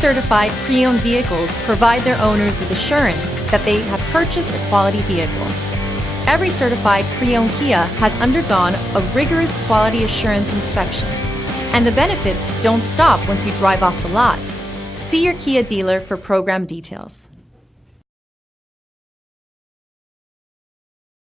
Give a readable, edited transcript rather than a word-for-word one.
certified pre-owned vehicles provide their owners with assurance that they have purchased a quality vehicle. Every certified pre-owned Kia has undergone a rigorous quality assurance inspection, and the benefits don't stop once you drive off the lot. See your Kia dealer for program details.